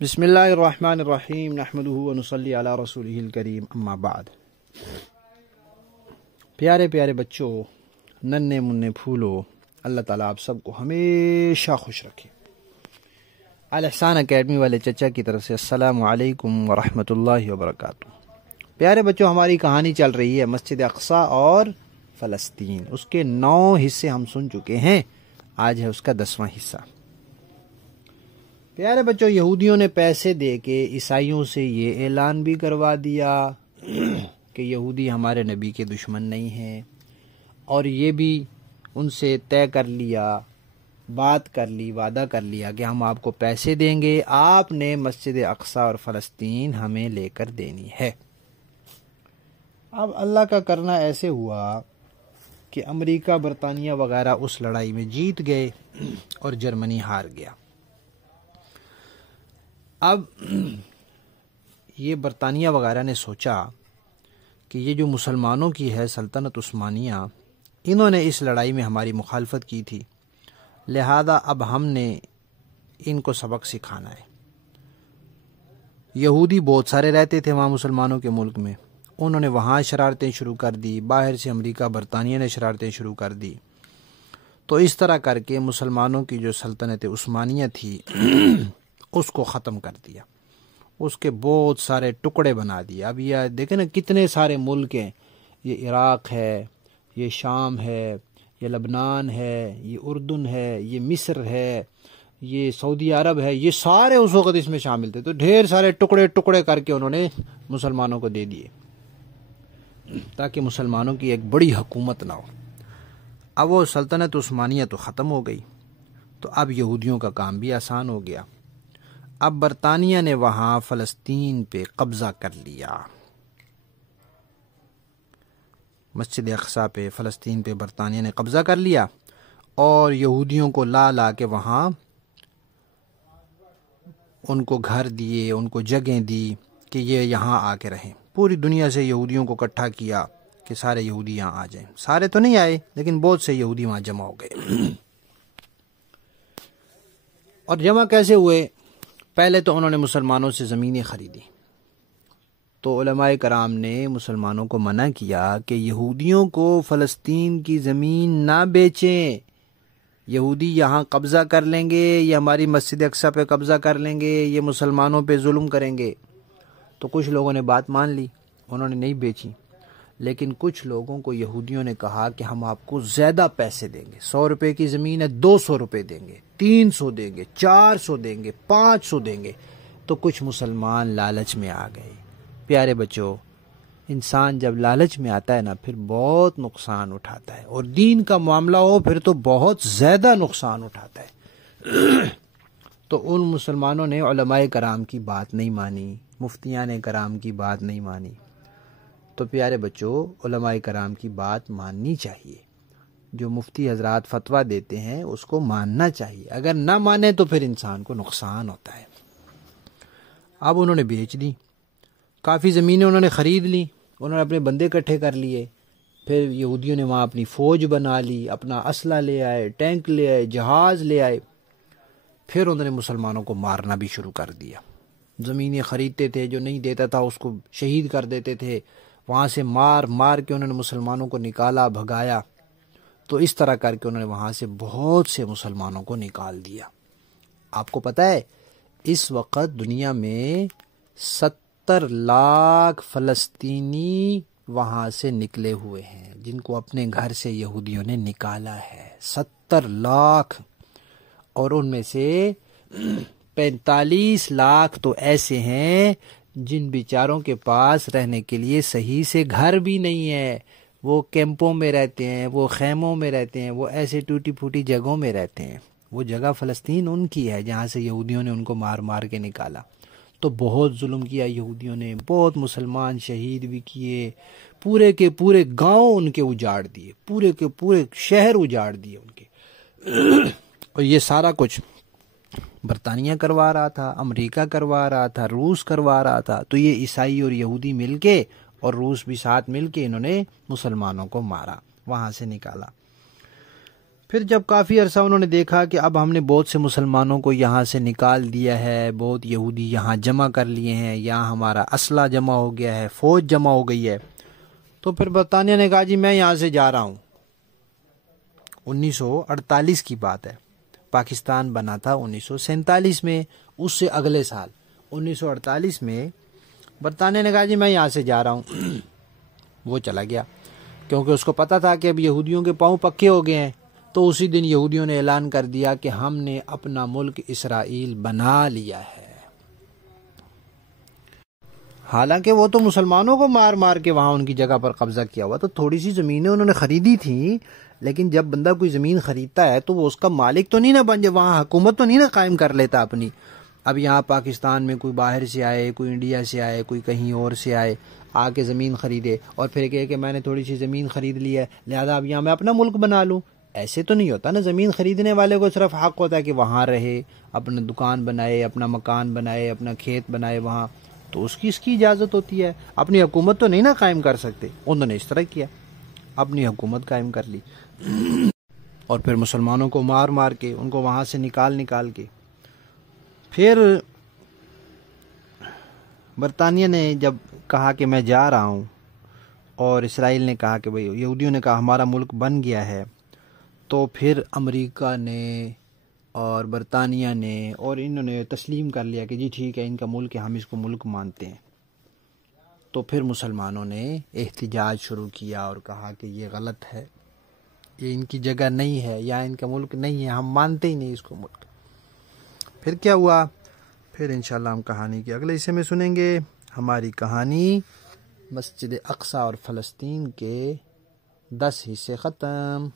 بسم اللہ الرحمن الرحیم نحمدہ ونصلی علی رسولہ الکریم اما بعد۔ پیارے پیارے بچوں، ننھے منھے پھولو، اللہ تعالیٰ آپ سب کو ہمیشہ خوش رکھے۔ الاحسان اکیڈمی والے چچا کی طرف سے السلام علیکم ورحمۃ اللہ وبرکاتہ۔ پیارے بچوں، ہماری کہانی چل رہی ہے مسجد اقصی اور فلسطین۔ اس کے 9 حصے ہم سن چکے ہیں، آج ہے اس کا 10واں حصہ۔ پیارے بچوں، یہودیوں نے پیسے دے کے عیسائیوں سے یہ اعلان بھی کروا دیا کہ یہودی ہمارے نبی کے دشمن نہیں ہیں، اور یہ بھی ان سے طے کر لیا، بات کر لی، وعدہ کر لیا کہ ہم آپ کو پیسے دیں گے، آپ نے مسجد اقصی اور فلسطین ہمیں لے کر دینی ہے۔ اب اللہ کا کرنا ایسے ہوا کہ امریکہ، برطانیہ وغیرہ اس لڑائی میں جیت گئے اور جرمنی ہار گیا۔ اب یہ برطانیہ وغیرہ نے سوچا کہ یہ جو مسلمانوں کی ہے سلطنت عثمانیہ، انہوں نے اس لڑائی میں ہماری مخالفت کی تھی، لہذا اب ہم نے ان کو سبق سکھانا ہے۔ یہودی بہت سارے رہتے تھے وہاں مسلمانوں کے ملک میں، انہوں نے وہاں شرارتیں شروع کر دی، باہر سے امریکہ برطانیہ نے شرارتیں شروع کر دی، تو اس طرح کر کے مسلمانوں کی جو سلطنت عثمانیہ تھی اس کو ختم کر دیا، اس کے بہت سارے ٹکڑے بنا دیے۔ اب یہ دیکھیں نا کتنے سارے ملک ہیں، یہ عراق ہے، یہ شام ہے، یہ لبنان ہے، یہ اردن ہے، یہ مصر ہے، یہ سعودی عرب ہے، یہ سارے اس وقت اس میں شامل تھے، تو ڈھیر سارے ٹکڑے ٹکڑے کر کے انہوں نے مسلمانوں کو دے دیے تاکہ مسلمانوں کی ایک بڑی حکومت نہ ہو۔ اب وہ سلطنت عثمانیہ تو ختم ہو گئی، تو اب یہودیوں کا کام بھی آسان ہو گیا۔ اب برطانیہ نے وہاں فلسطین پہ قبضہ کر لیا، مسجد اقصی پہ، فلسطین پہ برطانیہ نے قبضہ کر لیا، اور یہودیوں کو لا لا کے وہاں ان کو گھر دیے، ان کو جگہیں دی کہ یہ یہاں آ کے رہیں۔ پوری دنیا سے یہودیوں کو اکٹھا کیا کہ سارے یہودی یہاں آ جائیں۔ سارے تو نہیں آئے، لیکن بہت سے یہودی وہاں جمع ہو گئے۔ اور جمع کیسے ہوئے؟ پہلے تو انہوں نے مسلمانوں سے زمینیں خریدی، تو علماء کرام نے مسلمانوں کو منع کیا کہ یہودیوں کو فلسطین کی زمین نہ بیچیں، یہودی یہاں قبضہ کر لیں گے، یہ ہماری مسجد اقصی پہ قبضہ کر لیں گے، یہ مسلمانوں پہ ظلم کریں گے۔ تو کچھ لوگوں نے بات مان لی، انہوں نے نہیں بیچی، لیکن کچھ لوگوں کو یہودیوں نے کہا کہ ہم آپ کو زیادہ پیسے دیں گے، 100 روپے کی زمین ہے 200 روپے دیں گے، 300 دیں گے، 400 دیں گے، 500 دیں گے۔ تو کچھ مسلمان لالچ میں آ گئے۔ پیارے بچوں، انسان جب لالچ میں آتا ہے نا، پھر بہت نقصان اٹھاتا ہے، اور دین کا معاملہ ہو پھر تو بہت زیادہ نقصان اٹھاتا ہے۔ تو ان مسلمانوں نے علماء کرام کی بات نہیں مانی، مفتیان کرام کی بات نہیں مانی۔ تو پیارے بچوں، علماء کرام کی بات ماننی چاہیے، جو مفتی حضرات فتویٰ دیتے ہیں اس کو ماننا چاہیے، اگر نہ مانے تو پھر انسان کو نقصان ہوتا ہے۔ اب انہوں نے بیچ دی، کافی زمینیں انہوں نے خرید لی، انہوں نے اپنے بندے اکٹھے کر لیے، پھر یہودیوں نے وہاں اپنی فوج بنا لی، اپنا اسلحہ لے آئے، ٹینک لے آئے، جہاز لے آئے، پھر انہوں نے مسلمانوں کو مارنا بھی شروع کر دیا۔ زمینیں خریدتے تھے، جو نہیں دیتا تھا اس کو شہید کر دیتے تھے، وہاں سے مار مار کے انہوں نے مسلمانوں کو نکالا، بھگایا۔ تو اس طرح کر کے انہوں نے وہاں سے بہت سے مسلمانوں کو نکال دیا۔ آپ کو پتہ ہے اس وقت دنیا میں 70 لاکھ فلسطینی وہاں سے نکلے ہوئے ہیں، جن کو اپنے گھر سے یہودیوں نے نکالا ہے، 70 لاکھ، اور ان میں سے 45 لاکھ تو ایسے ہیں جن بیچاروں کے پاس رہنے کے لیے صحیح سے گھر بھی نہیں ہے، وہ کیمپوں میں رہتے ہیں، وہ خیموں میں رہتے ہیں، وہ ایسے ٹوٹی پھوٹی جگہوں میں رہتے ہیں۔ وہ جگہ فلسطین ان کی ہے جہاں سے یہودیوں نے ان کو مار مار کے نکالا۔ تو بہت ظلم کیا یہودیوں نے، بہت مسلمان شہید بھی کیے، پورے کے پورے گاؤں ان کے اجاڑ دیے، پورے کے پورے شہر اجاڑ دیے ان کے۔ اور یہ سارا کچھ برطانیہ کروا رہا تھا، امریکہ کروا رہا تھا، روس کروا رہا تھا۔ تو یہ عیسائی اور یہودی مل کے، اور روس بھی ساتھ مل کے، انہوں نے مسلمانوں کو مارا، وہاں سے نکالا۔ پھر جب کافی عرصہ انہوں نے دیکھا کہ اب ہم نے بہت سے مسلمانوں کو یہاں سے نکال دیا ہے، بہت یہودی یہاں جمع کر لیے ہیں، یہاں ہمارا اسلحہ جمع ہو گیا ہے، فوج جمع ہو گئی ہے، تو پھر برطانیہ نے کہا جی میں یہاں سے جا رہا ہوں۔ 1948 کی بات ہے، پاکستان بنا تھا 1947 میں، اس سے اگلے سال 1948 میں برطانیہ نے کہا جی میں یہاں سے جا رہا ہوں۔ وہ چلا گیا، کیونکہ اس کو پتا تھا کہ اب یہودیوں کے پاؤں پکے ہو گئے ہیں۔ تو اسی دن یہودیوں نے اعلان کر دیا کہ ہم نے اپنا ملک اسرائیل بنا لیا ہے۔ حالانکہ وہ تو مسلمانوں کو مار مار کے وہاں ان کی جگہ پر قبضہ کیا ہوا، تو تھوڑی سی زمینیں انہوں نے خریدی تھیں، لیکن جب بندہ کوئی زمین خریدتا ہے تو وہ اس کا مالک تو نہیں نہ بن جائے، وہاں حکومت تو نہیں نہ قائم کر لیتا اپنی۔ اب یہاں پاکستان میں کوئی باہر سے آئے، کوئی انڈیا سے آئے، کوئی کہیں اور سے آئے، آ کے زمین خریدے اور پھر کہے کہ میں نے تھوڑی سی زمین خرید لی ہے لہذا اب یہاں میں اپنا ملک بنا لوں، ایسے تو نہیں ہوتا نا۔ زمین خریدنے والے کو صرف حق ہوتا ہے کہ وہاں رہے، اپنا دکان بنائے، اپنا مکان بنائے، اپنا کھیت بنائے وہاں، تو اس کی اجازت ہوتی ہے۔ اپنی حکومت تو نہیں نا قائم کر سکتے، انہوں نے اس طرح کیا، اپنی حکومت قائم کر لی اور پھر مسلمانوں کو مار مار کے ان کو وہاں سے نکال کے پھر برطانیہ نے جب کہا کہ میں جا رہا ہوں اور اسرائیل نے کہا کہ بھئی، یہودیوں نے کہا ہمارا ملک بن گیا ہے، تو پھر امریکہ نے اور برطانیہ نے اور انہوں نے تسلیم کر لیا کہ جی ٹھیک ہے ان کا ملک ہے، ہم اس کو ملک مانتے ہیں۔ تو پھر مسلمانوں نے احتجاج شروع کیا اور کہا کہ یہ غلط ہے، یہ ان کی جگہ نہیں ہے یا ان کا ملک نہیں ہے، ہم مانتے ہی نہیں اس کو ملک۔ پھر کیا ہوا؟ پھر انشاءاللہ ہم کہانی کے اگلے حصے میں سنیں گے۔ ہماری کہانی مسجد اقصی اور فلسطین کے 10 حصے ختم۔